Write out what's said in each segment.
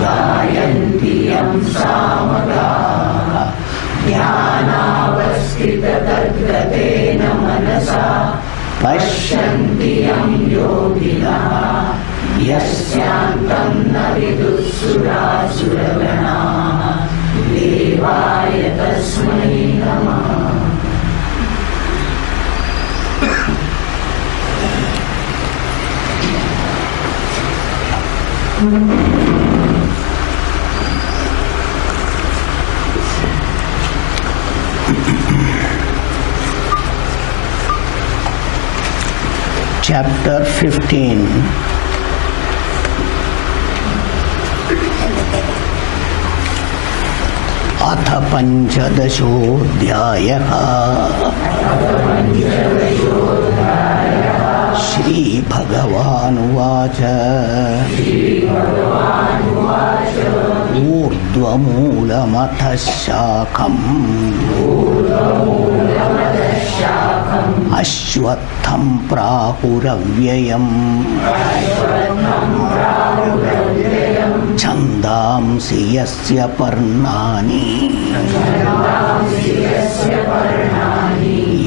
गायन्ति यं सामगाः ध्यानावस्थिततद्गतेन मनसा पश्यन्ति यं योगिनः यस्यान्तं न विदुःसुरासुरगणाः देवाय तस्मै नमः. Chapter 15. अथ पंचदशोऽध्यायः. श्रीभगवानुवाच ऊर्ध्वमूलमथ शाखम् अश्वत्थं प्राहुरव्ययम् छन्दांसि यस्य पर्णानि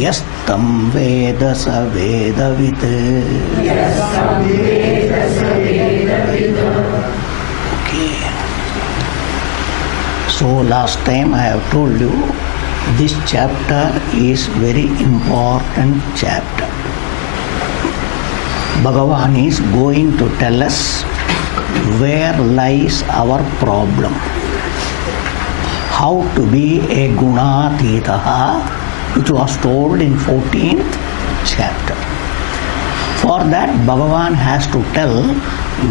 यस्तं वेद स वेदवित्. Okay. So last time I have told you this chapter is very important chapter. Bhagavan is going to tell us where lies our problem, how to be a gunatitaha, which was told in 14th chapter. For that Bhagavan has to tell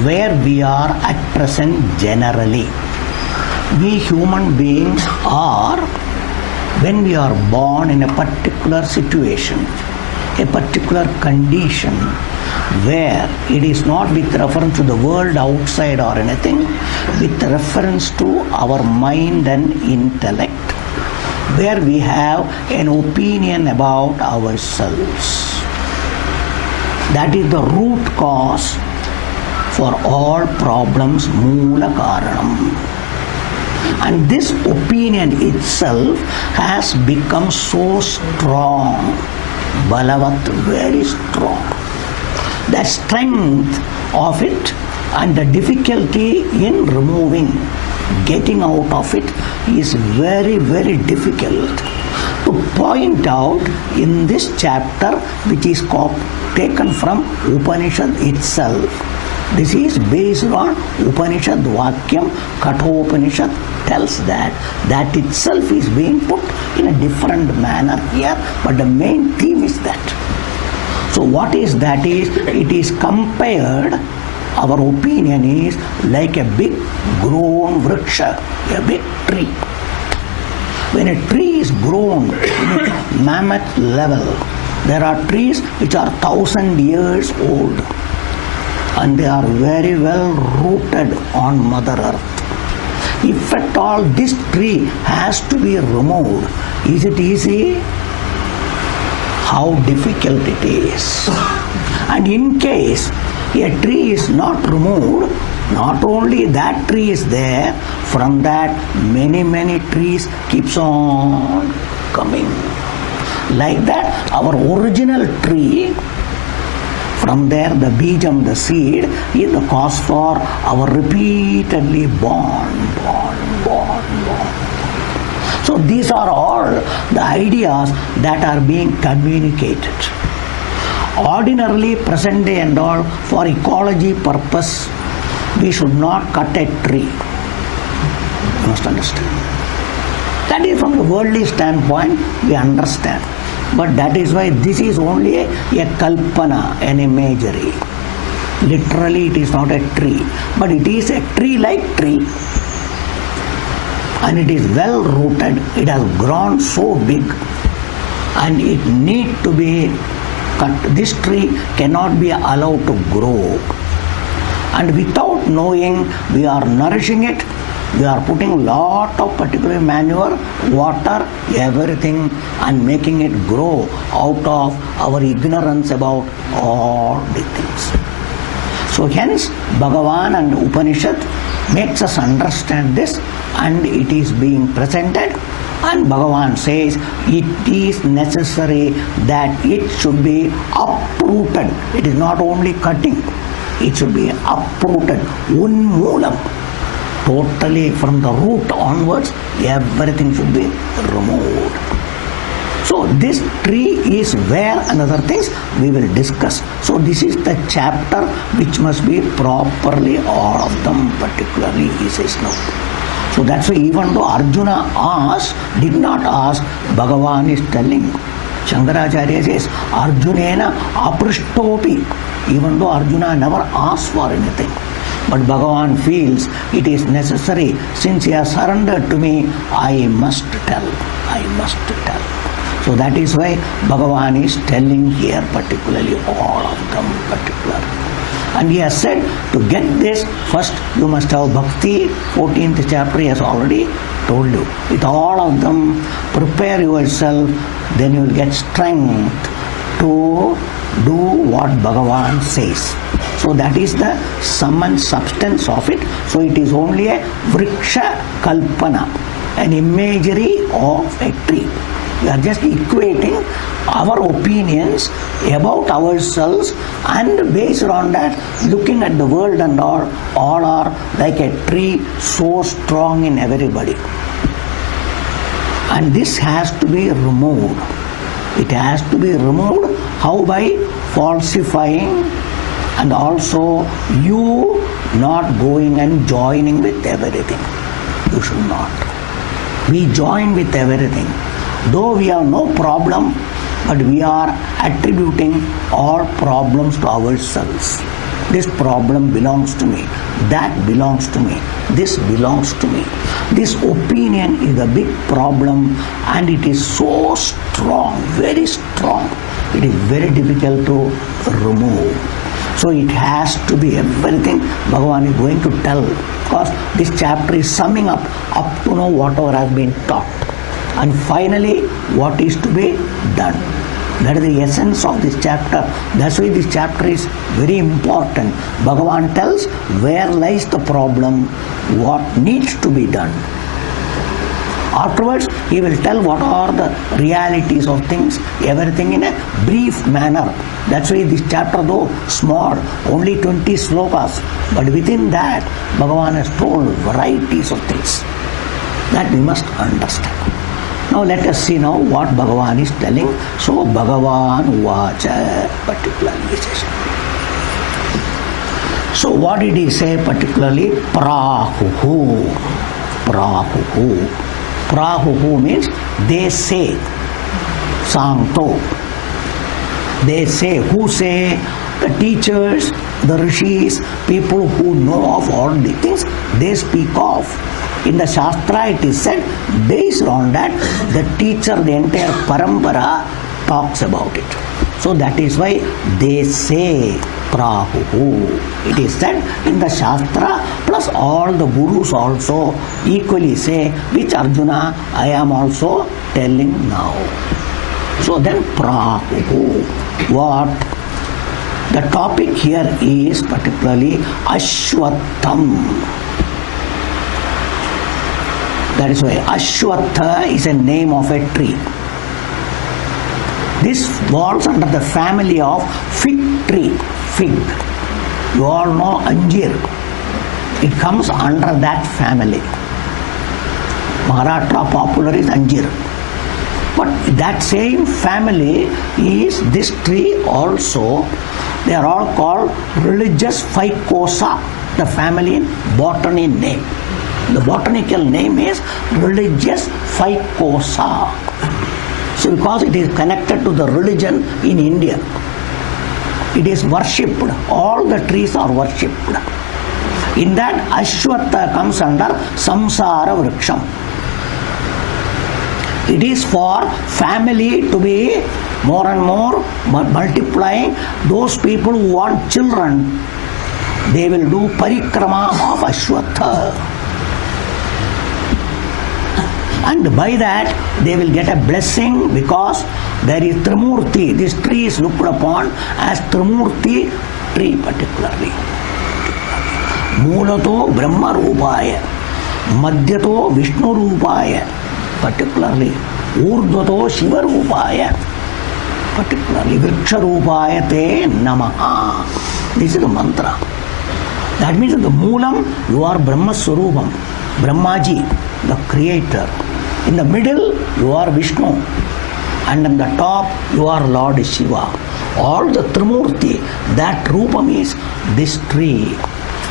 where we are at present generally. We human beings are, when we are born in a particular situation, a particular condition, where it is not with reference to the world outside or anything, with reference to our mind and intellect, where we have an opinion about ourselves. That is the root cause for all problems, Moola Karanam. And this opinion itself has become so strong, Balavat, very strong. The strength of it and the difficulty in removing, getting out of it is very, very difficult. To point out in this chapter, which is taken from Upanishad itself. This is based on Upanishad Vakyam. Kathopanishad tells that itself is being put in a different manner here, but the main theme is that. So what is that is, it is compared, our opinion is like a big grown vriksha, a big tree. When a tree is grown in a mammoth level, there are trees which are 1,000 years old and they are very well rooted on Mother Earth. If at all this tree has to be removed, is it easy? How difficult it is. And in case a tree is not removed, not only that tree is there, from that many trees keeps on coming. Like that, our original tree, from there the bijam, the seed, is the cause for our repeatedly born. So these are all the ideas that are being communicated. Ordinarily, present day and all, for ecology purpose, we should not cut a tree. You must understand. That is from the worldly standpoint, we understand. But that is why this is only a kalpana, an imagery. Literally it is not a tree, but it is a tree-like tree. And it is well rooted, it has grown so big, and it need to be cut. This tree cannot be allowed to grow. And without knowing, we are nourishing it, we are putting lot of particular manure, water, everything, and making it grow out of our ignorance about all these things. So hence Bhagavan and Upanishad makes us understand this, and it is being presented, and Bhagavan says it is necessary that it should be uprooted. It is not only cutting, it should be uprooted, unmoolam. Totally from the root onwards, everything should be removed. So this tree is where, and other things we will discuss. So this is the chapter which must be properly, all of them particularly, he says now. So that's why even though Arjuna asked, did not ask, Bhagavan is telling. Shankaracharya says, Arjunena aprishtopi, even though Arjuna never asked for anything. But Bhagavan feels it is necessary, since he has surrendered to me, I must tell. I must tell. So that is why Bhagavan is telling here particularly, all of them particularly. And he has said, to get this, first you must have bhakti. 14th chapter he has already told you. With all of them, prepare yourself, then you will get strength to do what Bhagavan says. So that is the sum and substance of it. So it is only a vriksha kalpana, an imagery of a tree. We are just equating our opinions about ourselves, and based on that, looking at the world and all are like a tree so strong in everybody. And this has to be removed. It has to be removed. How? By falsifying, and also you not going and joining with everything. You should not. We join with everything. Though we have no problem, but we are attributing all problems to ourselves. This problem belongs to me. That belongs to me. This belongs to me. This opinion is a big problem, and it is so strong, very strong. It is very difficult to remove. So it has to be everything Bhagavan is going to tell, because this chapter is summing up to know whatever has been taught. And finally, what is to be done. That is the essence of this chapter. That's why this chapter is very important. Bhagavan tells where lies the problem, what needs to be done. Afterwards, he will tell what are the realities of things, everything in a brief manner. That's why this chapter, though small, only 20 slokas, but within that, Bhagavan has told varieties of things that we must understand. Now let us see now what Bhagavan is telling. So Bhagavan Uvacha particularly says. So what did he say particularly? Prahuhu. Prahuhu. Prahuhu means they say. Sankto. They say. Who say? The teachers, the rishis, people who know of all the things, they speak of. In the Shastra it is said, based on that, the teacher, the entire parampara talks about it. So that is why they say Prahuhu. It is said in the Shastra, plus all the gurus also equally say, which Arjuna I am also telling now. So then Prahuhu. What? The topic here is particularly Ashwatham. That is why Ashwatha is a name of a tree. This falls under the family of fig tree. Fig. You all know Anjir. It comes under that family. Maharashtra popular is Anjir. But that same family is this tree also. They are all called religious Ficosa, the family in botany name. The botanical name is religious Ficosa. So because it is connected to the religion in India, it is worshipped. All the trees are worshipped. In that, Ashwatha comes under Samsara Vriksham. It is for family to be more and more multiplying. Those people who want children, they will do parikrama of Ashwatha. And by that, they will get a blessing, because there is Trimurti. This tree is looked upon as Trimurti tree particularly. Mulato Brahma Rupaya, Madhyato Vishnu Rupaya, particularly Urdhvato Shiva Rupaya, particularly Vriksha Rupaya Te Namaha. This is the mantra. That means in the Moolam you are Brahma Swarupam, Brahmaji, the creator. In the middle you are Vishnu, and on the top you are Lord Shiva. All the Trimurti, that Rupam is this tree.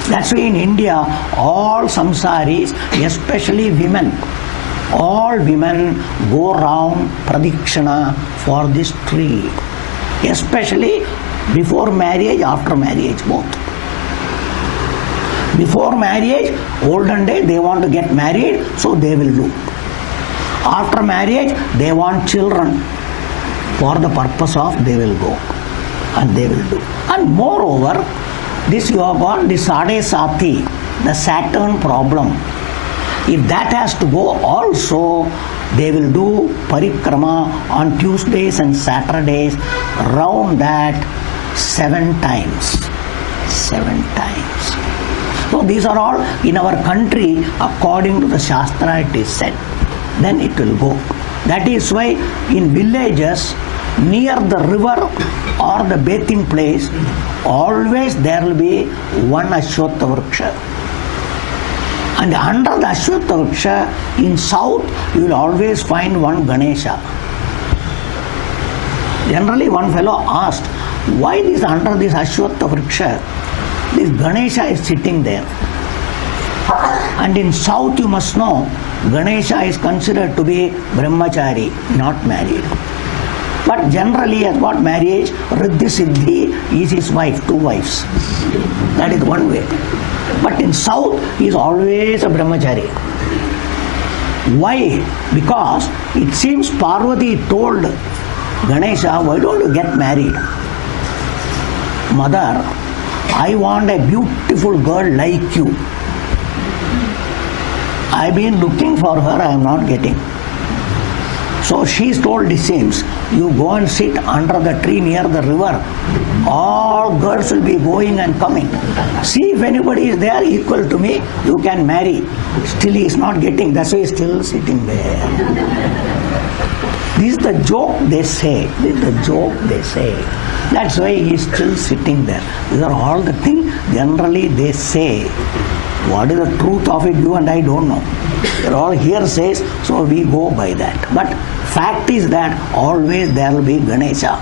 That's why in India all samsaris, especially women, all women go round pradikshana for this tree, especially before marriage, after marriage, both. Before marriage, olden days, they want to get married, so they will do. After marriage, they want children. For the purpose of, they will go. And they will do. And moreover, this you have got the Sade Sati, the Saturn problem. If that has to go also, they will do parikrama on Tuesdays and Saturdays, round that 7 times. 7 times. So these are all in our country, according to the Shastra it is said. Then it will go. That is why in villages, near the river or the bathing place, always there will be one Ashwatha Vriksha. And under the Ashwatha Vriksha, in south, you will always find one Ganesha. Generally, one fellow asked, why is under this Ashwatha Vriksha, this Ganesha is sitting there? And in south, you must know, Ganesha is considered to be brahmachari, not married. But generally, he has got marriage, Riddhi Siddhi is his wife, 2 wives. That is one way. But in south, he is always a brahmachari. Why? Because it seems Parvati told Ganesha, why don't you get married? Mother, I want a beautiful girl like you. I've been looking for her, I am not getting. So she is told, it seems, you go and sit under the tree near the river. All girls will be going and coming. See if anybody is there equal to me, you can marry. Still he is not getting, that's why he is still sitting there. This is the joke they say. This is the joke they say. That's why he is still sitting there. These are all the things generally they say. What is the truth of it, you and I don't know. They're all hearsays, so we go by that. But fact is that always there will be Ganesha.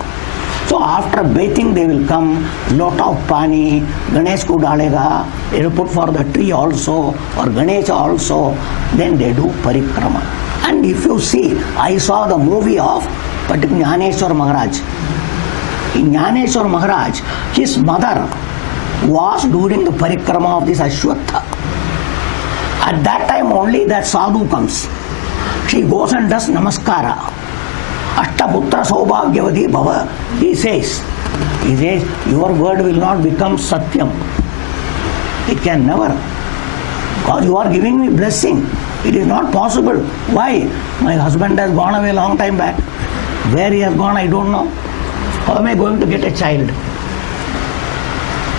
So after bathing they will come, lot of pani, Ganesh ko dalega, they will put for the tree also, or Ganesha also, then they do parikrama. And if you see, I saw the movie of Jnaneshwar Maharaj. In Jnaneshwar Maharaj, his mother was doing the parikrama of this Ashwatha. At that time only that sadhu comes. She goes and does namaskara. Ashtaputra Saubhagyavati Bhava. He says, your word will not become Satyam. It can never. Because you are giving me blessing. It is not possible. Why? My husband has gone away a long time back. Where he has gone, I don't know. How am I going to get a child?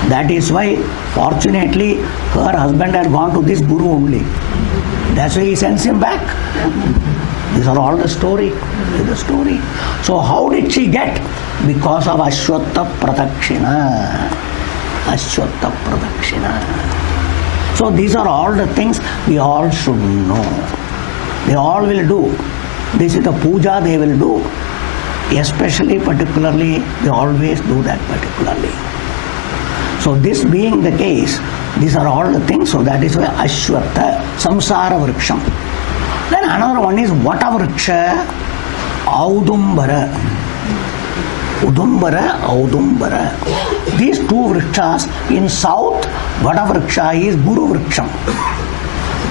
That is why, fortunately, her husband had gone to this guru only. That's why he sends him back. These are all the story. The story. So how did she get? Because of Ashwatha Pradakshina. Ashwatha Pradakshina. So these are all the things we all should know. They all will do. This is the puja they will do. Especially, particularly, they always do that particularly. So this being the case, these are all the things, so that is why Ashwatha, Samsara Vriksham. Then another one is Vata Vriksha, Audumbara. Udumbara, Audumbara. These 2 vrikshas, in south, Vata Vriksha is Guru Vriksham.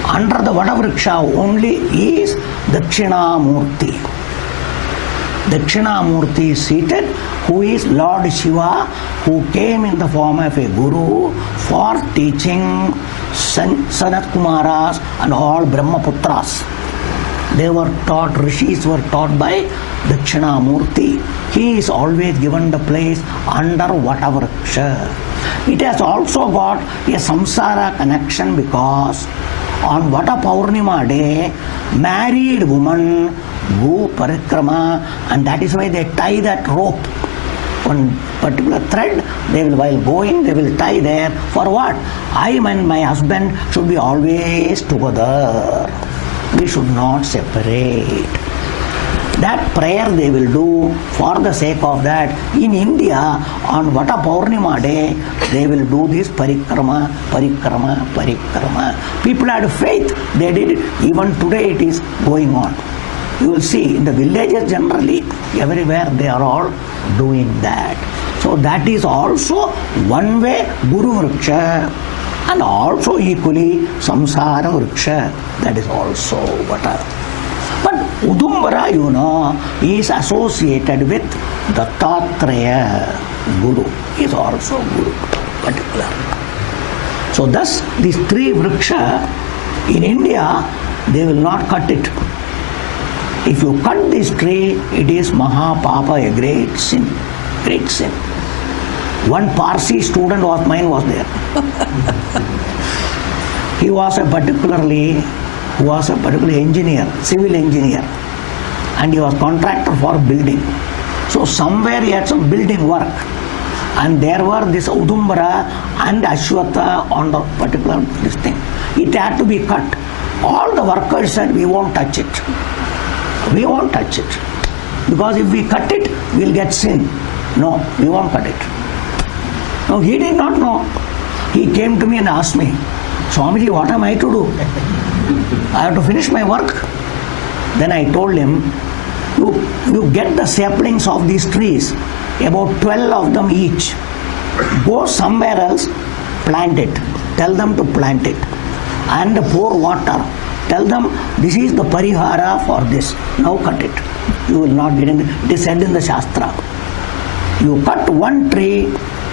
Under the Vata Vriksha only is Dakshinamurti. Dakshinamurti is seated, who is Lord Shiva, who came in the form of a guru for teaching Sanat Kumaras and all Brahmaputras. They were taught, rishis were taught by Dakshinamurti. He is always given the place under Vata Vriksha. It has also got a samsara connection because on Vata Purnima day, married women go parikrama, and that is why they tie that rope. One particular thread, they will, while going, they will tie there. For what? I and my husband should be always together. We should not separate. That prayer they will do for the sake of that. In India, on Vata Purnima day, they will do this parikrama, parikrama, parikrama. People had faith, they did it. Even today it is going on. You will see in the villages generally, everywhere they are all doing that. So that is also one way Guru Vriksha, and also equally Samsara Vriksha. That is also Vata. But Udumbara, you know, is associated with Dattatreya Guru. He is also Guru, particular. So thus, these three Vriksha, in India, they will not cut it. If you cut this tree, it is Mahapapa, a great sin. Great sin. One Parsi student of mine was there. He was a particular engineer, civil engineer, and he was contractor for building. So somewhere he had some building work, and there were this Udumbara and Ashwatha on the particular this thing. It had to be cut. All the workers said, we won't touch it. We won't touch it. Because if we cut it, we'll get sin. No, we won't cut it. No, he did not know. He came to me and asked me, Swamiji, what am I to do? I have to finish my work. Then I told him, you get the saplings of these trees, about 12 of them each. Go somewhere else, plant it. Tell them to plant it. And pour water. Tell them, this is the parihara for this. Now cut it. You will not get in. It is said in the Shastra. You cut one tree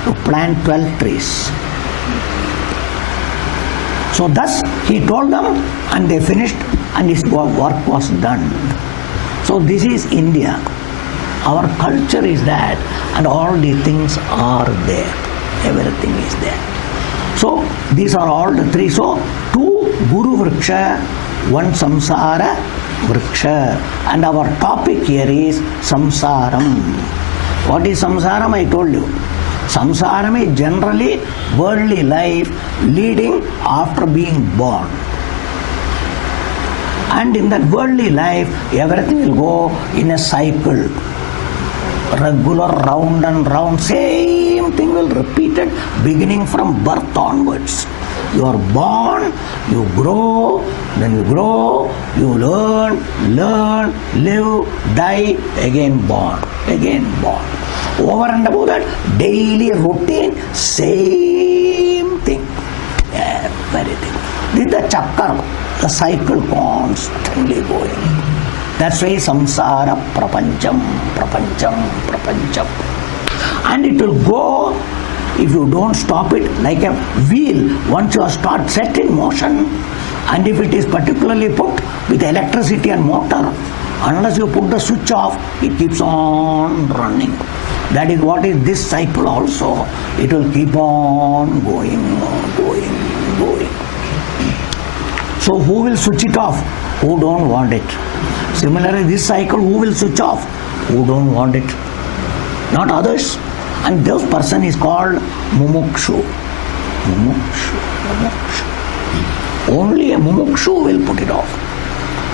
to plant 12 trees. So thus he told them, and they finished, and his work was done. So this is India. Our culture is that, and all these things are there. Everything is there. So these are all the three. So two Guru Vriksha, one Samsara Vriksha. And our topic here is Samsaram. What is Samsaram? I told you. Samsaram is generally worldly life leading after being born. And in that worldly life, everything will go in a cycle. Regular, round and round, same thing will repeat it, beginning from birth onwards. You are born, you grow, then you grow, you learn, live, die, again born, again born. Over and above that, daily routine, same thing. Everything. This is the chakra, the cycle constantly going. That's why samsara prapancham. And it will go, if you don't stop it, like a wheel. Once you start set in motion, and if it is particularly put with electricity and motor, unless you put the switch off, it keeps on running. That is what is this cycle also. It will keep on going. So who will switch it off? Who don't want it? Similarly, this cycle, who will switch off? Who don't want it? Not others. And this person is called mumukshu. Only a mumukshu will put it off.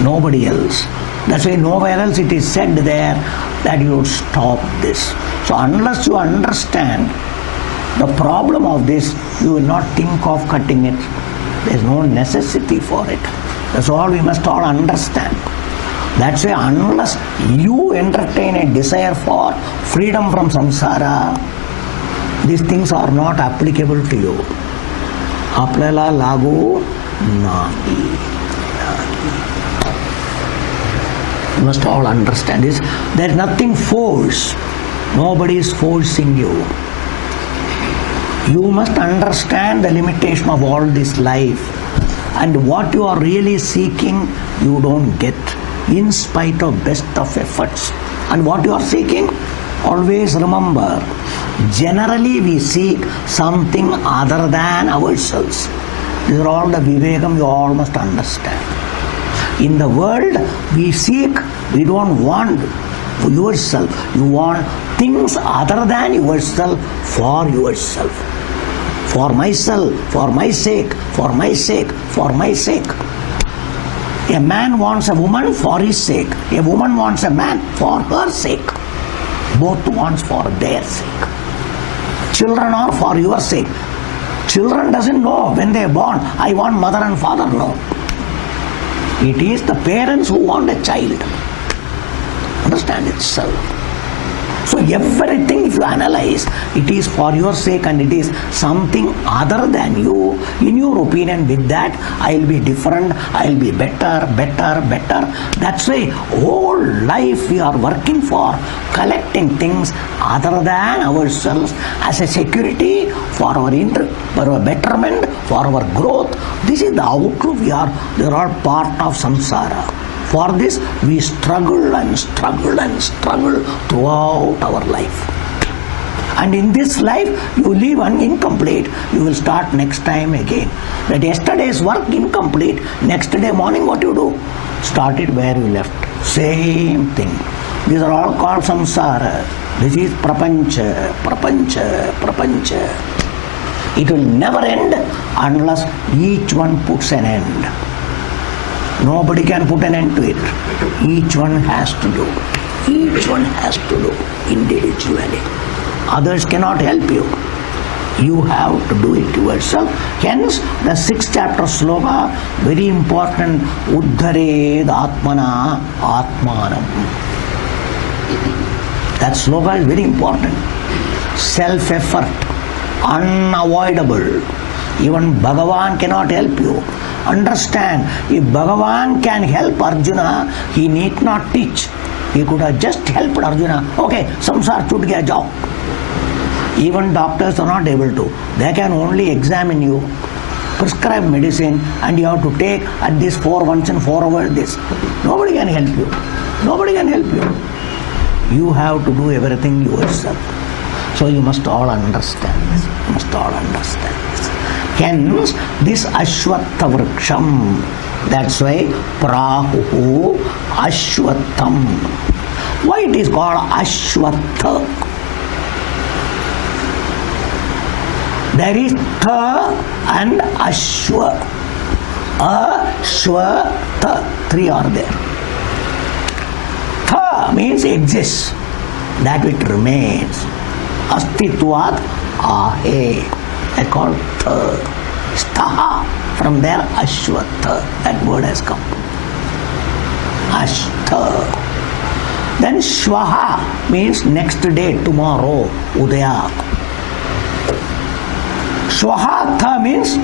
Nobody else. That's why nowhere else it is said there that you stop this. So unless you understand the problem of this, you will not think of cutting it. There is no necessity for it. That's all we must all understand. That's why unless you entertain a desire for freedom from samsara, these things are not applicable to you. Aplala lagu nahi. You must all understand this. There is nothing forced. Nobody is forcing you. You must understand the limitation of all this life. And what you are really seeking, you don't get, in spite of best of efforts. And what you are seeking, always remember, Generally we seek something other than ourselves. These are all the Vivekam you all must understand. In the world we seek, we don't want yourself. You want things other than yourself for yourself. For myself, for my sake, for my sake, for my sake. A man wants a woman for his sake. A woman wants a man for her sake. Both wants for their sake. Children are for your sake. Children doesn't know when they are born, I want mother and father. No. It is the parents who want a child. Understand itself. So everything, if you analyze, it is for your sake and it is something other than you. In your opinion, with that, I will be different, I will be better. That's why whole life we are working for collecting things other than ourselves as a security for our betterment, for our growth. This is the outlook they are all part of samsara. For this, we struggle and struggle and struggle throughout our life. And in this life, you leave incomplete. You will start next time again. That yesterday's work incomplete. Next day morning, what you do? Start it where you left. Same thing. These are all called samsara. This is prapancha. It will never end unless each one puts an end. Nobody can put an end to it. Each one has to do. Each one has to do individually. Others cannot help you. You have to do it yourself. Hence, the 6th chapter sloka, very important. Uddhared atmana atmanam. That sloka is very important. Self-effort, unavoidable. Even Bhagavan cannot help you. Understand, if Bhagavan can help Arjuna, he need not teach. He could have just helped Arjuna. Okay, samsara chut gaya, jao. Even doctors are not able to. They can only examine you, prescribe medicine, and you have to take at this 4 once in 4 hours this. Nobody can help you. Nobody can help you. You have to do everything yourself. So you must all understand this. You must all understand this. Hence, this Ashwattha Vriksham, that's why Prahuhu Ashwattham. Why it is called Ashwattha? There is Tha and Ashwa. Ashwatha. 3 are there. Tha means exists. That which remains. Astitvat ahe. I call Tha. Staha. From there Ashwatha. That word has come. Ashtha. Then Shvaha means next day, tomorrow. Udaya. Shvaha means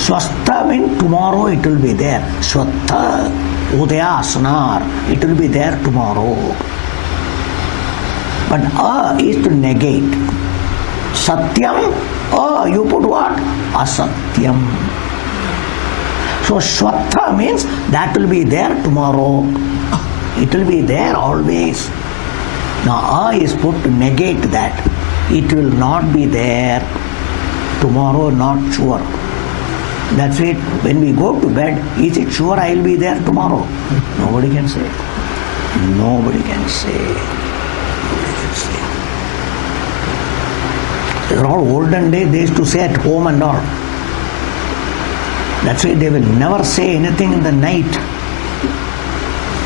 Swastha means tomorrow it will be there. Swatha. Udaya Asnar. It will be there tomorrow. But A is to negate. Satyam, you put what? Asatyam. So Swatha means that will be there tomorrow. It will be there always. Now A is put to negate that. It will not be there tomorrow, not sure. That's it. When we go to bed, is it sure I will be there tomorrow? Nobody can say. Nobody can say. They're all olden days, they used to say at home and all. That's why they will never say anything in the night.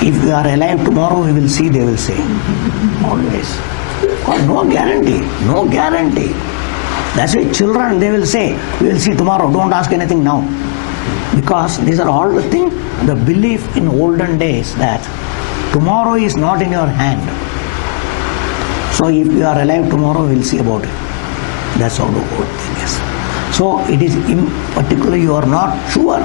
If we are alive tomorrow, we will see, they will say. Always. Oh, no guarantee. No guarantee. That's why children, they will say, we will see tomorrow, don't ask anything now. Because these are all the things, the belief in olden days that tomorrow is not in your hand. So if you are alive tomorrow, we will see about it. That's how the whole thing is. So it is in particular you are not sure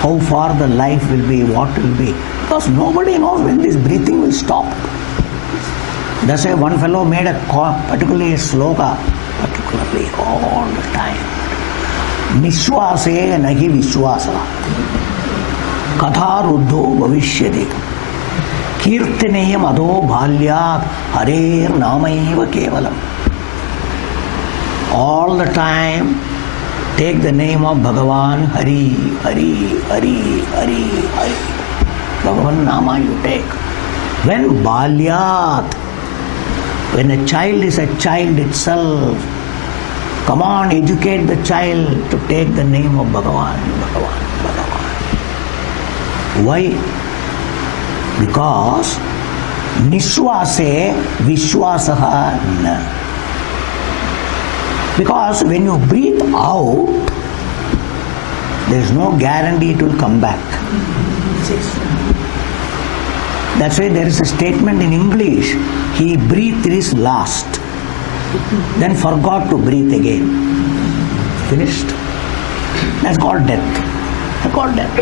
how far the life will be, what will be. Because nobody knows when this breathing will stop. That's why one fellow made particularly a sloka, particularly all the time. Nishwase nahi vishwasa. Katha ruddho bhavishyati. Kirtaneyam adho bhalyat harer namaiva kevalam. All the time, take the name of Bhagavan, Hari, Hari, Hari, Hari, Hari. Bhagavan Nama you take. When Balyat, when a child is a child itself, come on, educate the child to take the name of Bhagavan, Bhagavan, Bhagavan. Why? Because Nishwase Vishwasaha Na. Because when you breathe out, there is no guarantee it will come back. That's why there is a statement in English, he breathed his last, then forgot to breathe again. Finished. That's called death. That's called death.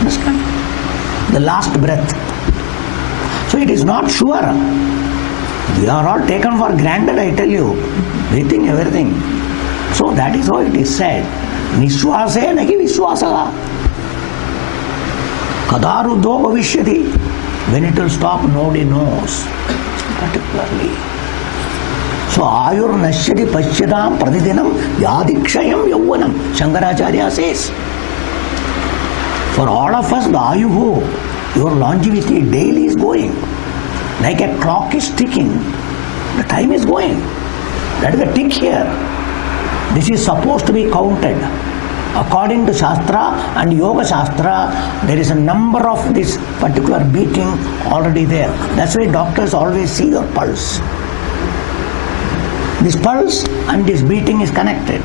Understand? The last breath. So it is not sure. We are all taken for granted, I tell you. Breathing, everything. So that is how it is said. Nishwase naki vishwasaha. Kadaruddho bhavishyati. When it will stop, nobody knows. Particularly. So ayur nashyati pashyadam pradidinam yadikshayam yauvanam. Shankaracharya says. For all of us, the ayuhu, your longevity daily is going. Like a clock is ticking, the time is going. That is the tick here. This is supposed to be counted. According to Shastra and Yoga Shastra, there is a number of this particular beating already there. That's why doctors always see your pulse. This pulse and this beating is connected.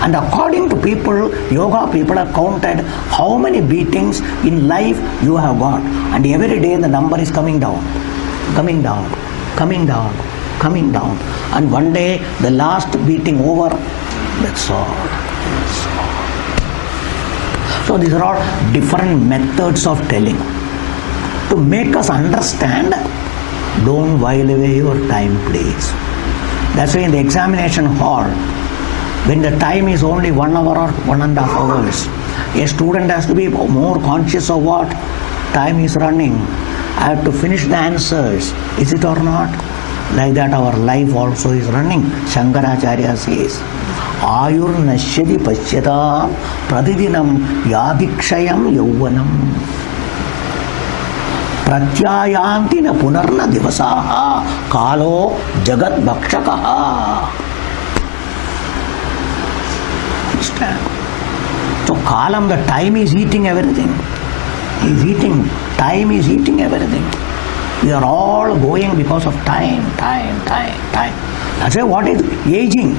And according to people, yoga people have counted how many beatings in life you have got. And every day the number is coming down, coming down, coming down, coming down. And one day the last beating over, that's all. That's all. So these are all different methods of telling. To make us understand, don't while away your time, please. That's why in the examination hall, when the time is only 1 hour or 1.5 hours, a student has to be more conscious of what time is running. I have to finish the answers. Is it or not? Like that our life also is running. Shankaracharya says, Ayur nashyati pashyata pradidinam yadikshayam yauvanam. Pratyayanti na punarna divasaha kalo jagat bhakshakaha. Understand? So kalam, the time is eating everything. Is eating. Time is eating everything. We are all going because of time. That's why what is aging?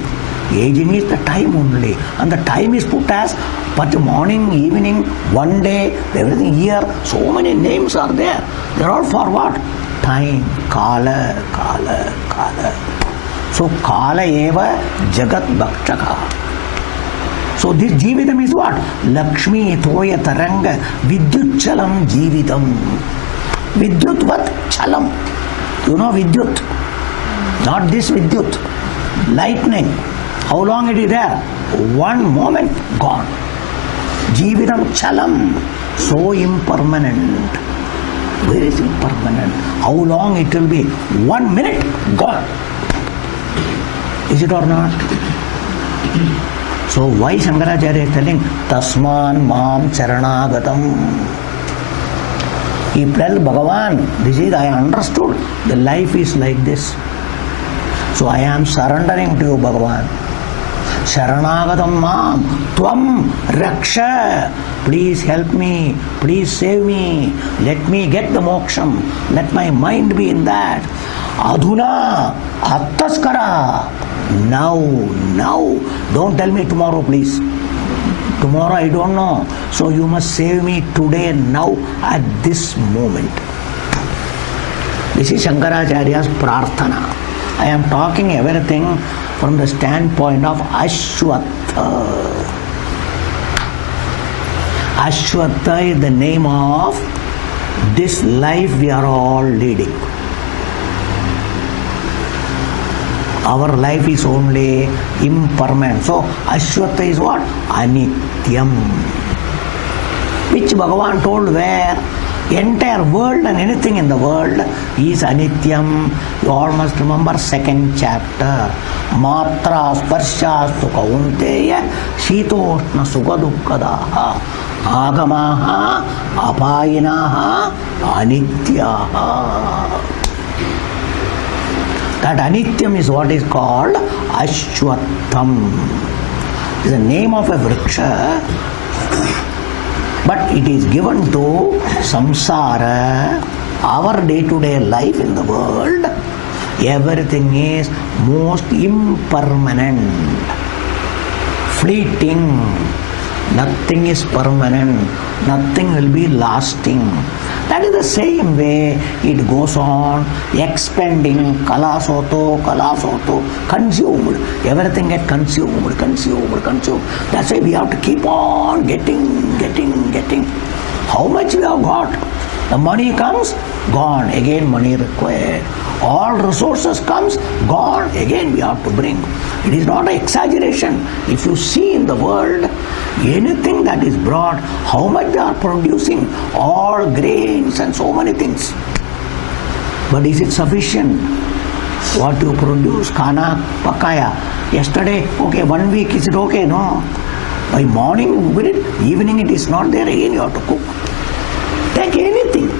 Aging is the time only. And the time is put as but morning, evening, one day, everything here. So many names are there. They are all for what? Time. Kala. So kala eva jagat bhakshaka. So this jivitam is what? Lakshmi toya taranga vidyut chalam jivitam. Vidyut what? Chalam. You know vidyut? Not this vidyut. Lightning. How long it is there? One moment gone. Jivitam chalam. So impermanent. Where is impermanent? How long it will be? 1 minute gone. Is it or not? So why Shankaracharya is telling Tasman Mam Charanagatam? He tells Bhagavan, this is I understood. The life is like this. So I am surrendering to you, Bhagavan. Sharanagatam Mam Tvam Raksha. Please help me. Please save me. Let me get the moksham. Let my mind be in that. Adhuna Attaskara. Now. Don't tell me tomorrow, please. Tomorrow I don't know. So you must save me today, now, at this moment. This is Shankaracharya's prarthana. I am talking everything from the standpoint of Ashwatha. Ashwatha is the name of this life we are all leading. Our life is only impermanent. So Ashwatha is what? Anityam. Which Bhagavan told where? Entire world and anything in the world is anityam. You all must remember second chapter. Matra sparshastu kaunteya shitoshna sugadukkadaha agamaha apayinaha anityaha. That anityam is what is called ashwatham. It is the name of a vriksha, but it is given to samsara, our day-to-day life in the world. Everything is most impermanent, fleeting. Nothing is permanent. Nothing will be lasting. That is the same way it goes on, expanding, kalasoto, consumed. Everything gets consumed. That's why we have to keep on getting. How much we have got? The money comes, gone. Again money required. All resources comes, gone. Again we have to bring. It is not an exaggeration. If you see in the world, anything that is brought, how much they are producing, all grains and so many things. But is it sufficient? What you produce, khana, pakaya. Yesterday, okay, 1 week, is it okay? No. By morning, evening it is not there, again you have to cook. Take anything.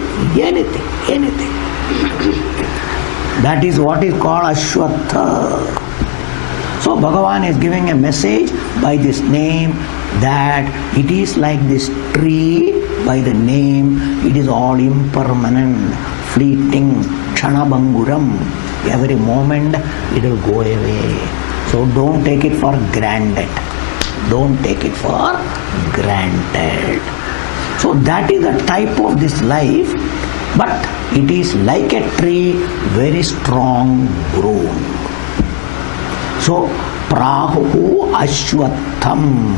That is what is called ashwatha. So Bhagavan is giving a message by this name that it is like this tree by the name. It is all impermanent, fleeting, kshanabhanguram. Every moment it will go away. So don't take it for granted. So that is the type of this life, but it is like a tree, very strong grown. So prahu ashwatham.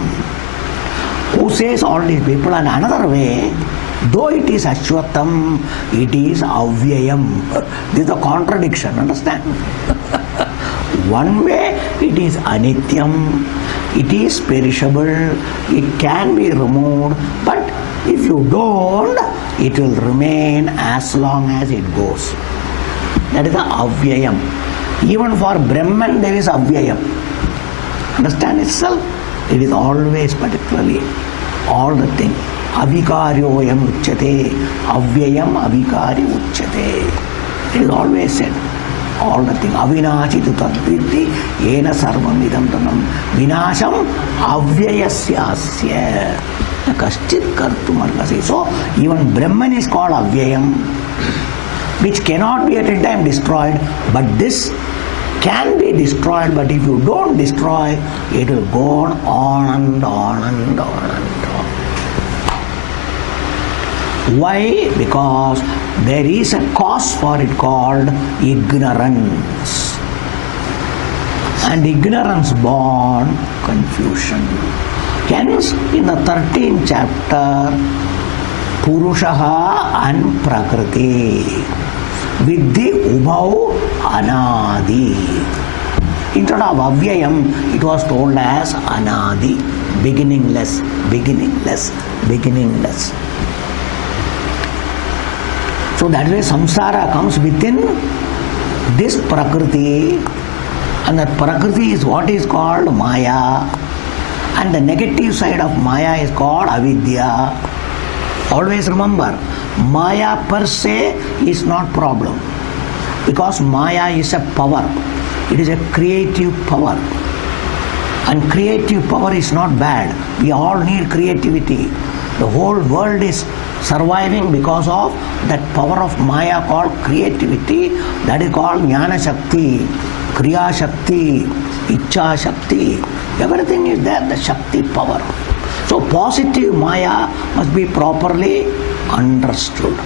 Who says all these people? And another way, though it is ashwatham, it is avyayam. This is a contradiction, understand? One way it is anityam, it is perishable, it can be removed, but if you don't, it will remain as long as it goes. That is the avyayam. Even for Brahman there is avyayam. Understand itself? It is always, particularly, all the thing. Avikaryoyam uchyate, avyayam avikari uchyate. It is always said. All the thing. Avinashi tu tadvitti, yena sarvam idam tanam. Vinasham avyayasyasya. Kaschit kartum arhasi. So, even Brahman is called avyayam, which cannot be at a time destroyed, but this can be destroyed, but if you don't destroy, it will go on and on and on and on. Why? Because there is a cause for it called ignorance. And ignorance born confusion. Hence, in the 13th chapter, Purushaha and Prakriti. Vidhi Ubhau Anadi. Instead of Avyayam, it was told as Anadi. Beginningless. So that way samsara comes within this Prakriti, and that Prakriti is what is called Maya, and the negative side of Maya is called Avidya. Always remember, Maya per se is not problem, because Maya is a power. It is a creative power, and creative power is not bad. We all need creativity. The whole world is surviving because of that power of Maya called creativity. That is called Jnana Shakti, Kriya Shakti, Ichcha Shakti. Everything is there, the Shakti power. So positive Maya must be properly understood.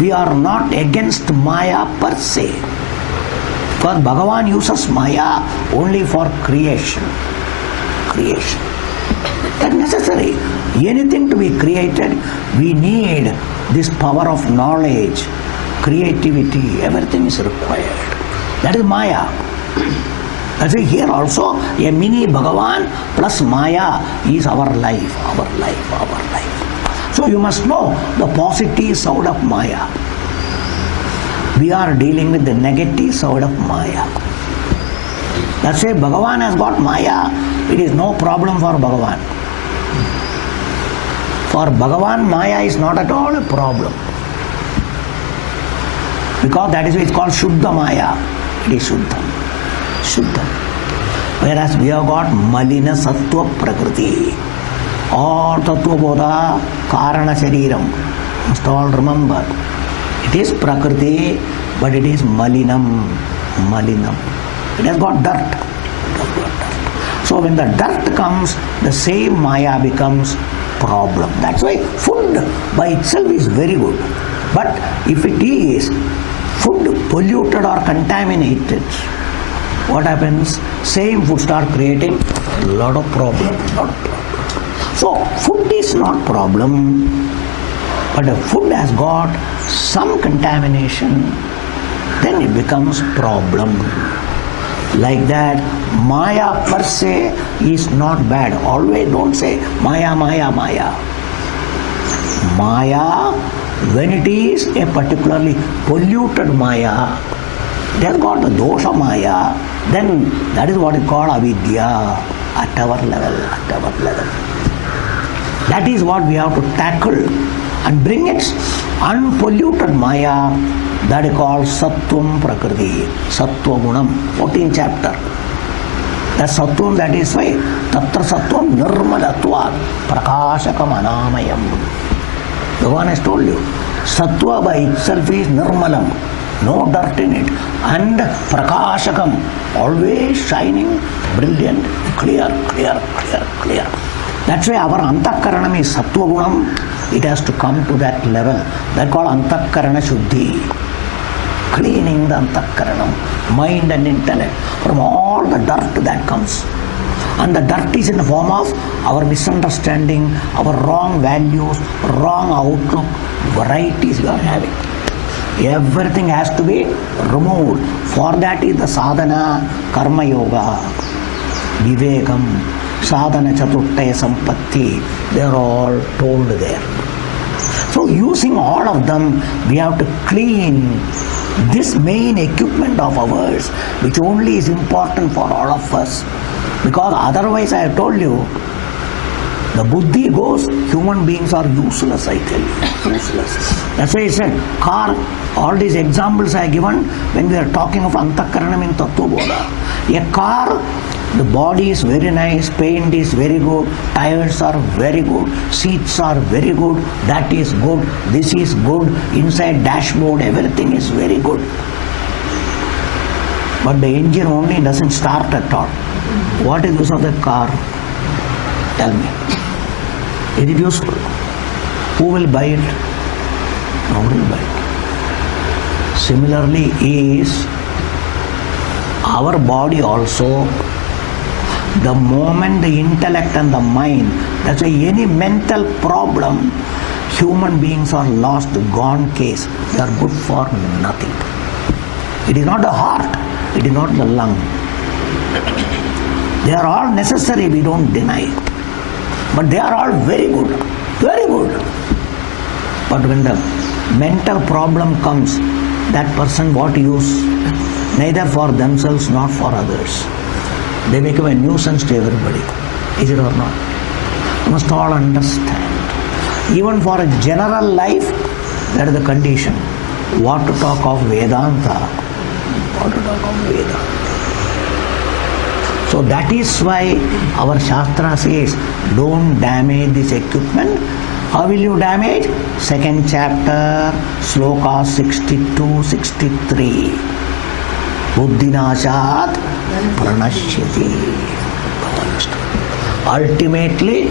We are not against Maya per se, because Bhagavan uses Maya only for creation. That's necessary. Anything to be created, we need this power of knowledge, creativity, everything is required. That is Maya. That's why here also a mini Bhagavan plus Maya is our life. So you must know the positive side of Maya. We are dealing with the negative side of Maya. That's why Bhagavan has got Maya. It is no problem for Bhagavan. For Bhagavan, Maya is not at all a problem. Because that is why it's called Shuddha Maya. It is Shuddha. Shuddha. Whereas we have got Malina Sattva Prakriti. All Tattva Bodha Karana Shariram. Must all remember. It is Prakriti, but it is Malinam. Malinam. It has got dirt. It has got dirt. So when the dirt comes, the same Maya becomes problem. That's why food by itself is very good. But if it is food polluted or contaminated, what happens? Same food start creating a lot of problem. So food is not problem, but if food has got some contamination, then it becomes problem. Like that, Maya per se is not bad. Always don't say Maya, Maya, Maya. Maya, when it is a particularly polluted Maya, they have got the dosha Maya, then that is what is called avidya at our level, at our level. That is what we have to tackle and bring it unpolluted Maya. That is called Sattvam Prakriti, Sattva Gunam, 14th chapter. That Sattvam, that is why Tatra Sattvam Nirmalatvat Prakashakam Anamayam. Bhagavan has told you, Sattva by itself is Nirmalam, no dirt in it, and Prakashakam, always shining, brilliant, clear, clear, clear, clear. That's why our Antakaranam is Sattva Gunam. It has to come to that level. That's called Antakarana Shuddhi. Cleaning the Antakaranam, mind and intellect from all the dirt that comes. And the dirt is in the form of our misunderstanding, our wrong values, wrong outlook, varieties we are having. Everything has to be removed. For that is the sadhana, karma yoga, vivekam, sadhana chatuttaya sampatti. They are all told there. So using all of them, we have to clean this main equipment of ours, which only is important for all of us. Because otherwise, I have told you, the buddhi goes, human beings are useless, I tell you. Useless. That's why I said, car, all these examples I have given when we are talking of Antakaranam in Tattva Bodha. A car, the body is very nice, paint is very good, tires are very good, seats are very good, that is good, this is good, inside dashboard, everything is very good. But the engine only doesn't start at all. What is use of that car? Tell me. Is it useful? Who will buy it? Nobody will buy it. Similarly is our body also. The moment the intellect and the mind, that's why any mental problem, human beings are lost, gone case. They are good for nothing. It is not the heart, it is not the lung. They are all necessary, we don't deny. But they are all very good, very good. But when the mental problem comes, that person what use? Neither for themselves, not for others. They become a nuisance to everybody. Is it or not? You must all understand. Even for a general life, that is the condition. What to talk of Vedanta? What to talk of Vedanta? So that is why our Shastra says, don't damage this equipment. How will you damage? Second chapter, Sloka 62-63. Buddhinashat pranashyati. Ultimately,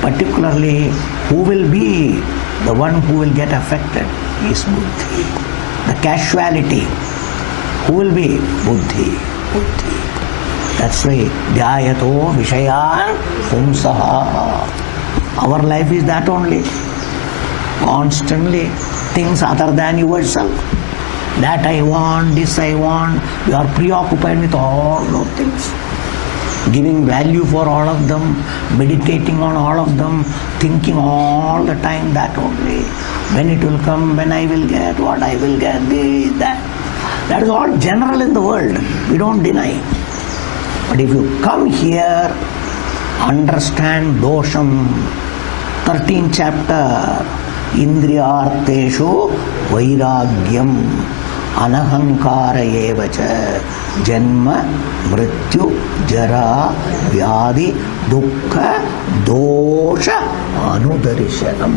particularly who will be the one who will get affected is buddhi. The casualty, who will be? Buddhi. Buddhi. That's why dhyayato vishayan pumsaha. Our life is that only. Constantly things other than yourself. That I want, this I want. You are preoccupied with all those things. giving value for all of them, meditating on all of them, thinking all the time that only. When it will come, when I will get, what I will get, this, that. That is all general in the world. We don't deny. But if you come here, understand dosham, 13th chapter, Indriyarteshu Vairagyam Anahankara Evacha Janma Mrityu Jara Vyadi Dukkha Dosha Anudarishanam.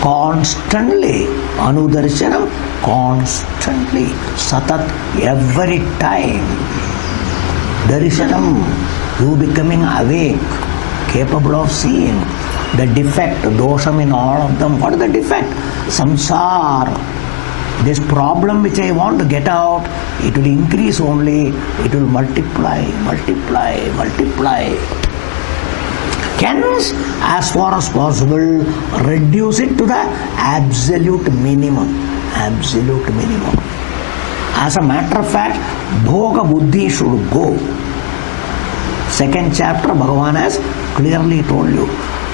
Constantly, Anudarishanam, constantly, Satat, every time. Darishanam, you becoming awake, capable of seeing the defect, dosham in all of them. What is the defect? Samsara. This problem which I want to get out, it will increase only, it will multiply. Hence, as far as possible, reduce it to the absolute minimum. As a matter of fact, bhoga buddhi should go. Second chapter, Bhagavan has clearly told you.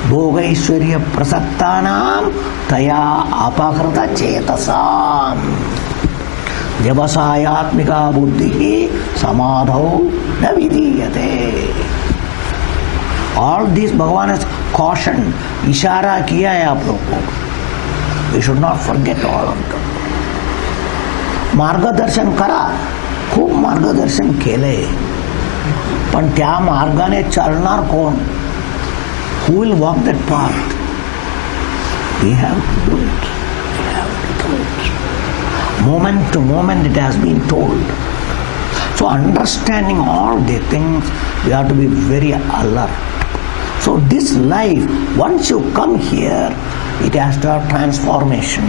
Bhoga Ishwarya Prasattanam Taya Apakrata Chetasam Vyavasayatmika Buddhi Samadhau Navidiyate. All these Bhagavan has cautioned, ishara kiya hai aap log ko. We should not forget all of them. मार्गदर्शन करा, खूप मार्गदर्शन केले, पण त्या मार्गाने चालणार कोण? Who will walk that path? We have to do it. Moment to moment it has been told. So understanding all the things, we have to be very alert. So this life, once you come here, it has to have transformation.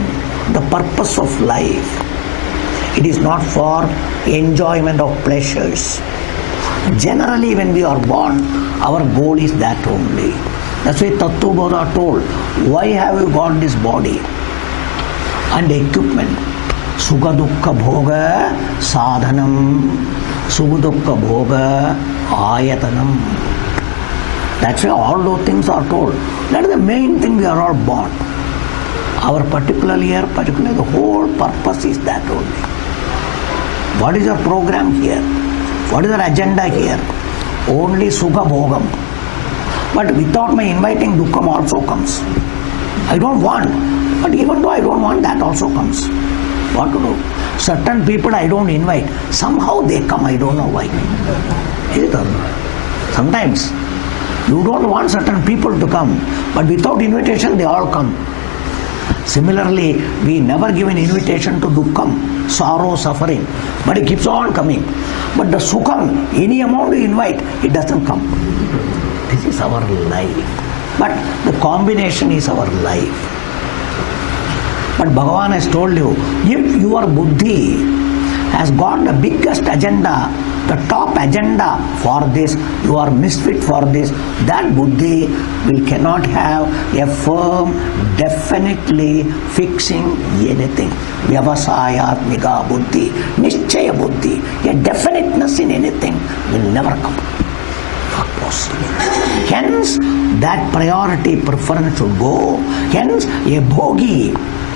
The purpose of life. It is not for enjoyment of pleasures. Generally, when we are born, our goal is that only. That's why Tattva Bodha told, why have you got this body and equipment? Sukha Dukkha Bhoga Sadhanam, Sukha Dukkha Bhoga Ayatanam. That's why all those things are told. That is the main thing we are all born. Our particular year, particularly the whole purpose is that only. What is your program here? What is your agenda here? Only Sukha Bhogam. But without my inviting, Dukkham also comes. I don't want. But even though I don't want, that also comes. What to do? Certain people I don't invite. Somehow they come. I don't know why. Is it or not? Sometimes you don't want certain people to come. But without invitation, they all come. Similarly, we never give an invitation to Dukkham, sorrow, suffering. But it keeps on coming. But the Sukham, any amount you invite, it doesn't come. This is our life. But the combination is our life. But Bhagavan has told you, if your buddhi has got the biggest agenda, the top agenda for this, you are misfit for this, that buddhi cannot have a firm, definitely fixing anything. Vyavasayatmika buddhi, nischaya buddhi, a definiteness in anything will never come. Not possible. Hence, that priority preference should go. Hence, a bhogi,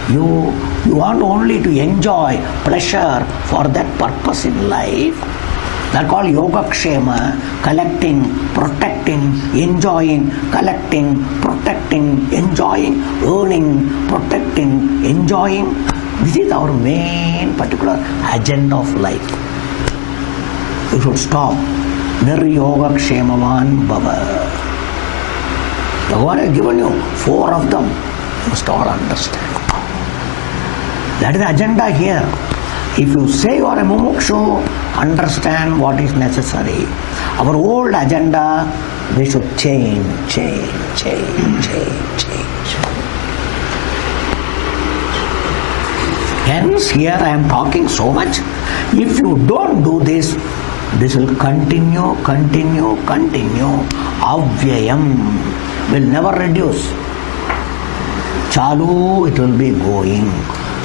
you want only to enjoy pleasure for that purpose in life. That called Yogakshema, collecting, protecting, enjoying, collecting, protecting, enjoying, earning, protecting, enjoying. This is our main particular agenda of life. We should stop. Niryogakshemavan bhava. Bhagavan has given you 4 of them. You must all understand. That is the agenda here. If you say you are a mumukshu, understand what is necessary. Our old agenda, we should change. Hence, here I am talking so much. If you don't do this, this will continue. Avyayam will never reduce. Chalu, it will be going.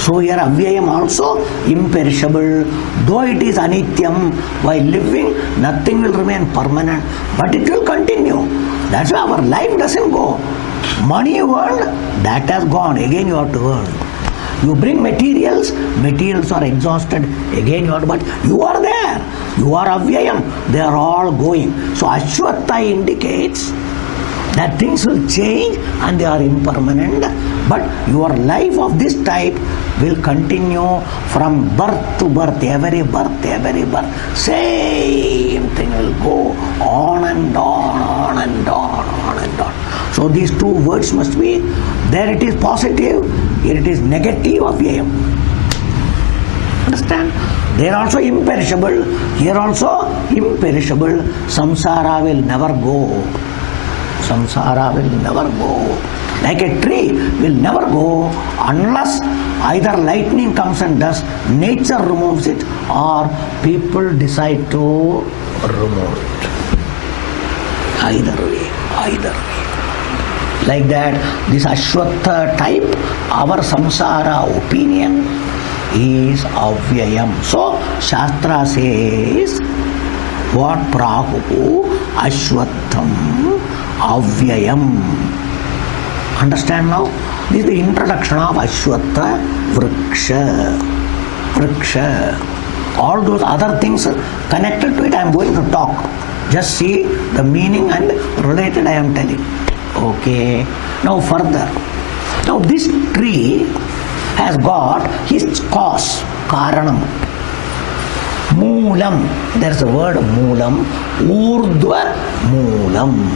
So here avyayam also imperishable. Though it is anityam, while living, nothing will remain permanent, but it will continue. That's why our life doesn't go. Money you earned, that has gone. Again you have to earn. You bring materials are exhausted. Again you have to, but you are there. You are avyayam. They are all going. So Ashwatha indicates that things will change and they are impermanent, but your life of this type will continue from birth to birth, every birth, same thing will go on and on and on and on. So these two words must be, there it is positive, here it is negative avyayam. Understand? They are also imperishable, here also imperishable. Samsara will never go. Samsara will never go. Like a tree will never go unless either lightning comes and does, nature removes it, or people decide to remove it. Either way. Like that, this Ashwatha type, our samsara opinion is avyayam. So Shastra says, what prahu Ashwatham avyayam. Understand now? This is the introduction of Ashwatha Vriksha. All those other things connected to it I am going to talk. Just see the meaning and related I am telling. Okay. Now further. Now this tree has got his cause, Karanam. Moolam. There is a word Moolam. Urdhva Moolam.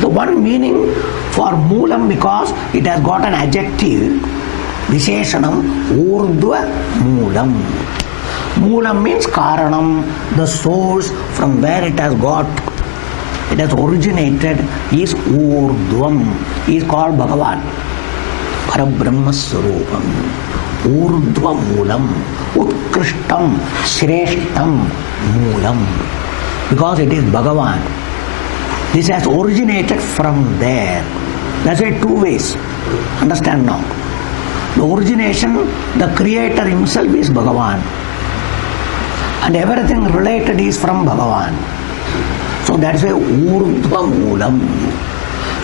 The one meaning for Moolam, because it has got an adjective, Visheshanam, Urdhva Moolam. Moolam means Karanam, the source from where it has originated is Urdhvam. He is called Bhagavan. Parabrahma Swarupam. Urdhva Moolam. Utkrishtam, Shreshtam Moolam. Because it is Bhagavan. This has originated from there. That's why two ways. Understand now. The origination, the creator himself is Bhagavan. And everything related is from Bhagavan. So that's why Urdhva Moolam.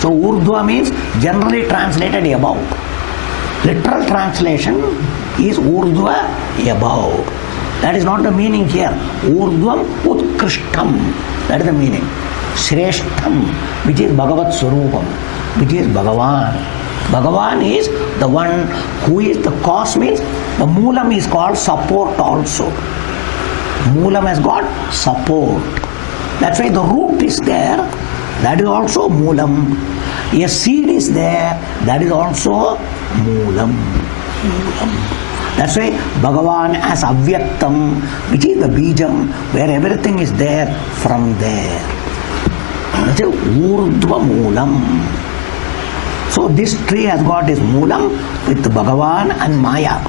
So Urdhva means generally translated above. Literal translation is Urdhva above. That is not the meaning here. Urdhvam Utkrishtam. That is the meaning. Shreshtam, which is Bhagavat Swarupam, which is Bhagavan. Bhagavan is the one who is the cause, means the Moolam is called support also. Moolam has got support. That's why the root is there. That is also Moolam. A seed is there. That is also Moolam. That's why Bhagavan as Avyaktam, which is the Bijam, where everything is there from there. That's a Urdhva Moolam. So this tree has got its Moolam with Bhagavan and Maya.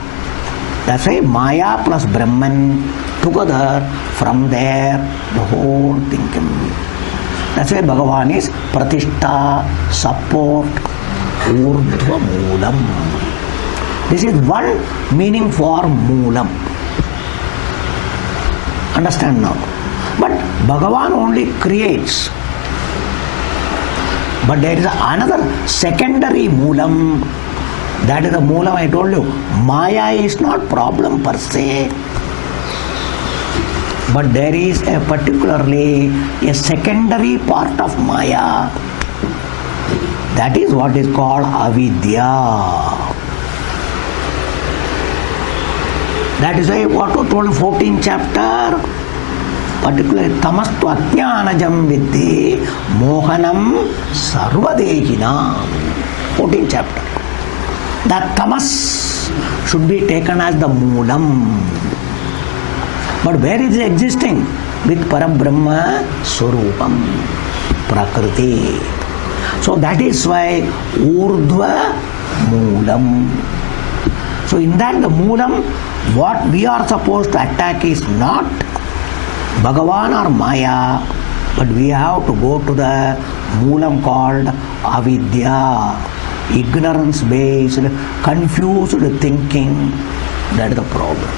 That's why Maya plus Brahman together, from there the whole thing can be. That's why Bhagavan is Pratishtha, support, Urdhva Moolam. This is one meaning for Moolam. Understand now? But Bhagavan only creates. But there is another secondary Moolam. That is the Moolam I told you. Maya is not problem per se. But there is particularly a secondary part of Maya. That is what is called Avidya. That is why what we told 14th chapter, particularly Tamastu Ajnanajam Viddhi Mohanam Sarvadehinam. 14th chapter. That tamas should be taken as the Moolam. But where is it existing? With Parabrahma Swarupam, Prakriti. So that is why Urdhva Moolam. So in that the Moolam, what we are supposed to attack is not Bhagavan or Maya, but we have to go to the Moolam called Avidya. ignorance-based, confused thinking. That is the problem.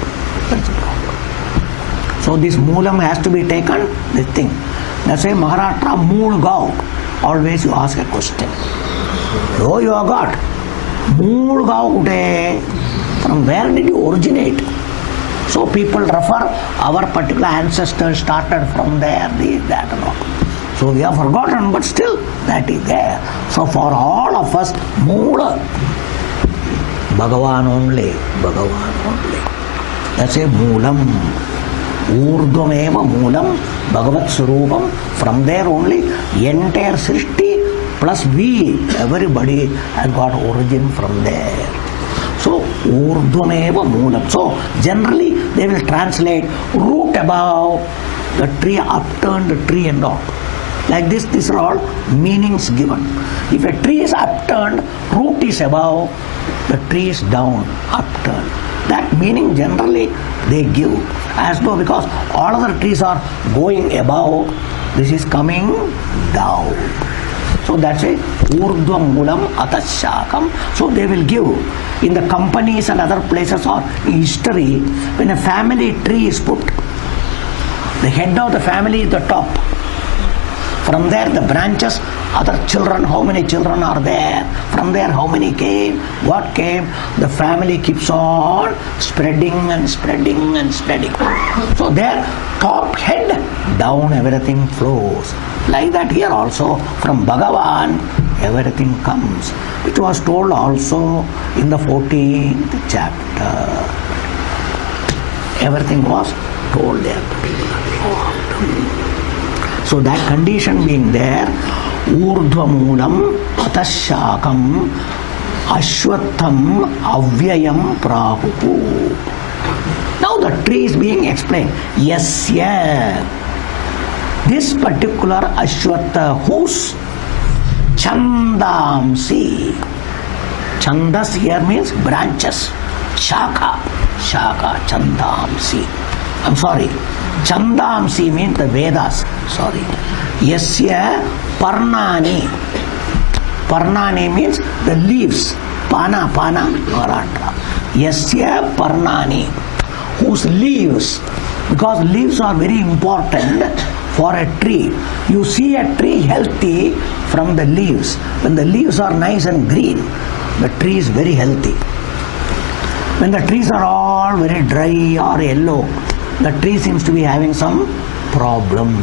That's the problem. So this moolam has to be taken, this thing. That's why Maharashtra mool gav. Always you ask a question. Oh, you have got mool gav today. From where did you originate? So people refer our particular ancestors started from there, this, that and all. So we have forgotten, but still that is there. So for all of us, Moola, Bhagavan only, Bhagavan only. That's a Moolam. Urdhvameva Moolam, Bhagavat Swarupam. From there only, entire Srishti plus we, everybody has got origin from there. So, Urdhvameva Moolam. So, generally they will translate root above, the tree, upturned tree and all. Like this, these are all meanings given. If a tree is upturned, root is above, the tree is down, upturned. That meaning generally they give as though because all other trees are going above, this is coming down. So that's a Urdhva Moolam Atashakam. So they will give in the companies and other places or in history, when a family tree is put, the head of the family is the top. From there the branches, other children, how many children are there? From there how many came? What came? The family keeps on spreading and spreading and spreading. So there, top head, down everything flows. Like that here also, from Bhagavan, everything comes. It was told also in the 14th chapter. Everything was told there. So that condition being there, Urdhva Moolam Atashakam Ashwatham Avyayam Prahupu. Now the tree is being explained. Yes, yeah. This particular Ashwatha, whose Chandamsi. Chandas here means branches. Shaka. Shaka, Chandamsi. I'm sorry. Chandamsi means the Vedas. Sorry. Yasya Parnani. Parnani means the leaves. Pana, Maharashtra. Yasya Parnani. Whose leaves, because leaves are very important for a tree. You see a tree healthy from the leaves. When the leaves are nice and green, the tree is very healthy. When the trees are all very dry or yellow, the tree seems to be having some problem.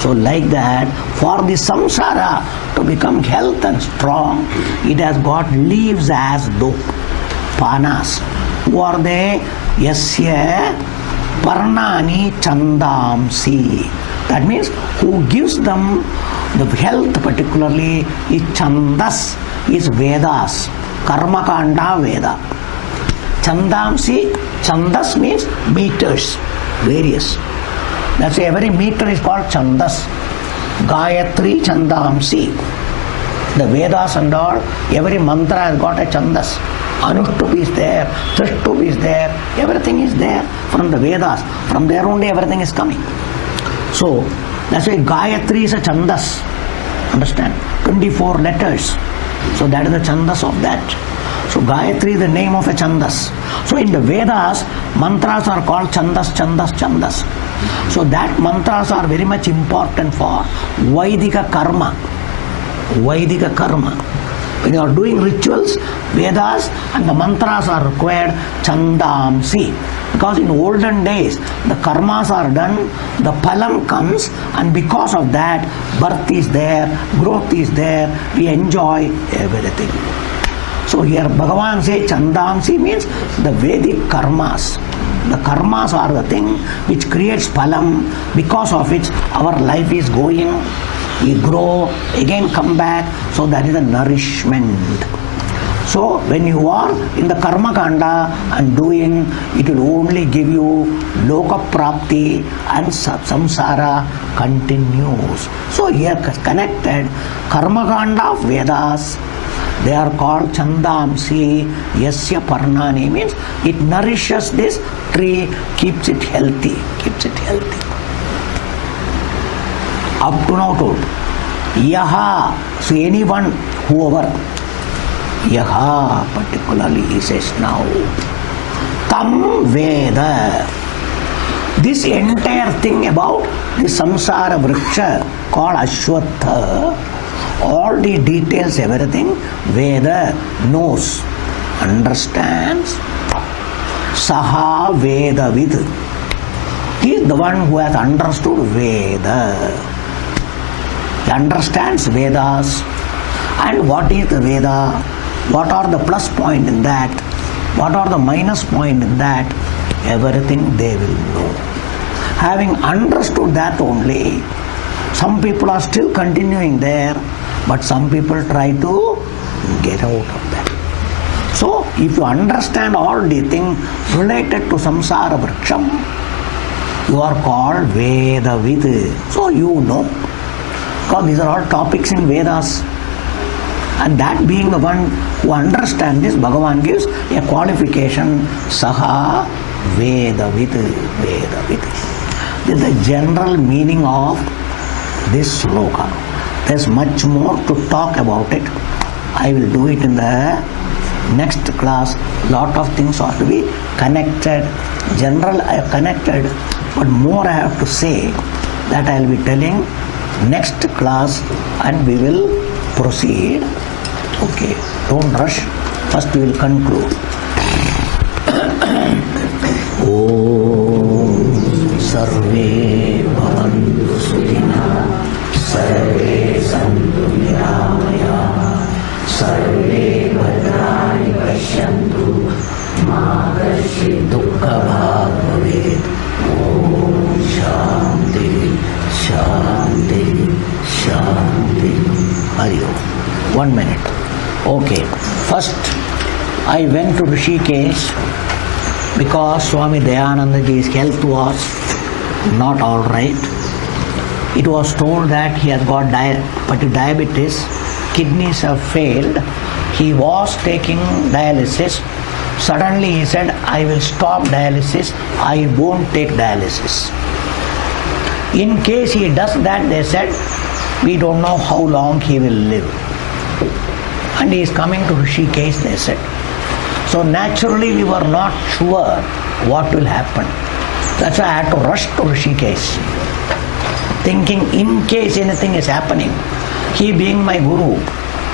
So like that, for the samsara to become health and strong, it has got leaves as though. Panas. Who are they? Yasya Parnani Chandamsi. That means who gives them the health particularly is Chandas, is Vedas. Karma Kanda Veda. Chandamsi, Chandas means meters, various. That's why every meter is called Chandas. Gayatri Chandamsi. The Vedas and all, every mantra has got a Chandas. Anushtup is there, Trishtup is there, everything is there from the Vedas. From there only everything is coming. So, that's why Gayatri is a Chandas. Understand? 24 letters. So that is the Chandas of that. So Gayatri is the name of a Chandas. So in the Vedas, mantras are called Chandas, Chandas, Chandas. So that mantras are very much important for Vaidika Karma. Vaidika Karma. When you are doing rituals, Vedas and the mantras are required Chandamsi. Because in olden days, the karmas are done, the palam comes, and because of that, birth is there, growth is there, we enjoy everything. So here Bhagavan says Chandamsi means the Vedic karmas. The karmas are the thing which creates palam, because of which our life is going. We grow, again come back, so that is the nourishment. So when you are in the karma kanda and doing, it will only give you loka prapti and samsara continues. So here connected, karma kanda of Vedas, they are called Chandamsi, Yasya Parnani means it nourishes this tree, keeps it healthy, Up to now told. Yaha, so anyone, whoever, Yaha, particularly he says now. Tam Veda. This entire thing about the samsara vriksha called Ashwatha, all the details, everything, Veda knows, understands. Saha Vedavid. He is the one who has understood Veda. He understands Vedas. And what is the Veda? What are the plus point in that? What are the minus point in that? Everything they will know. Having understood that only, some people are still continuing there, but some people try to get out of that. So, if you understand all the things related to samsara vriksham, you are called Vedavid. So, you know. Because these are all topics in Vedas. And that being the one who understands this, Bhagavan gives a qualification, Saha Vedavid. Vedavid. This is the general meaning of this sloka. There's much more to talk about it. I will do it in the next class. Lot of things are to be connected. General I have connected, but more I have to say that I will be telling next class, and we will proceed. Okay, don't rush. First we will conclude. Om Sarve Bhavantu Sukhina Sarve Santu Niramaya Sarve Bhadrani Pashyantu Ma Kaśchid Dukkha Bhag Bhavet. Om Shanti Shanti Shanti. Hari Om. 1 minute. Okay. First, I went to Rishikesh because Swami Dayanandaji's health was not all right. It was told that he has got diabetes, kidneys have failed. He was taking dialysis. Suddenly he said, I will stop dialysis, I won't take dialysis. In case he does that, they said, we don't know how long he will live. And he is coming to Rishikesh, they said. So naturally we were not sure what will happen. That's why I had to rush to Rishikesh, thinking in case anything is happening, he being my guru,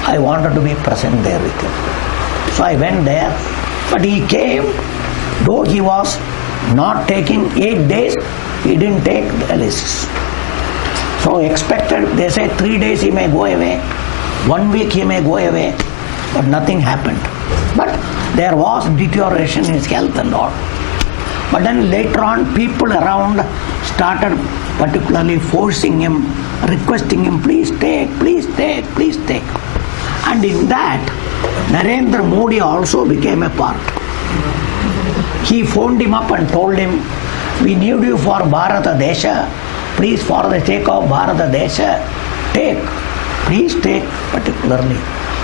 I wanted to be present there with him. So I went there, but he came, though he was not taking 8 days, he didn't take dialysis. So expected, they say 3 days he may go away, 1 week he may go away, but nothing happened. But there was deterioration in his health and all. But then later on, people around started particularly forcing him, requesting him, please take, please take, please take. And in that, Narendra Modi also became a part. He phoned him up and told him, we need you for Bharata Desha. Please, for the sake of Bharata Desha, take. Please take particularly.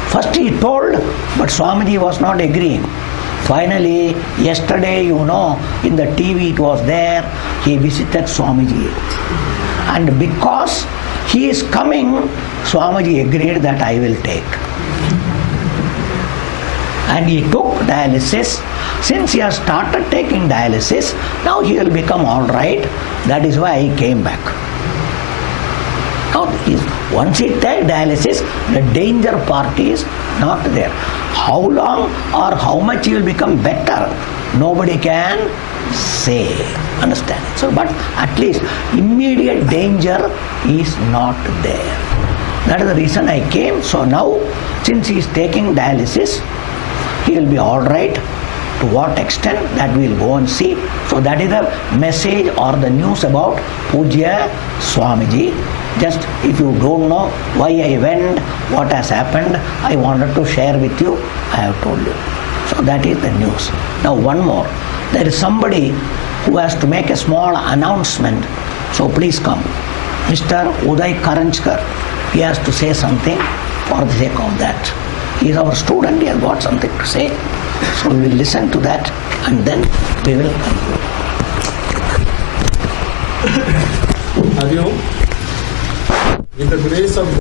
First he told, but Swamiji was not agreeing. Finally, yesterday, in the TV it was there, he visited Swamiji. And because he is coming, Swamiji agreed that I will take. And he took dialysis. Since he has started taking dialysis, now he will become all right. That is why he came back. Now, once he takes dialysis, the danger part is not there. How long or how much he will become better, nobody can say. Understand? So, but at least immediate danger is not there. That is the reason I came. So now, since he is taking dialysis, he will be all right. To what extent, that we will go and see. So that is the message or the news about Pujya Swamiji. Just if you don't know why I went, what has happened, I wanted to share with you, I have told you. So that is the news. Now one more. There is somebody who has to make a small announcement. So please come. Mr. Uday Karanchkar, he has to say something for the sake of that. He is our student, he has got something to say. So we will listen to that and then we will conclude. With the grace of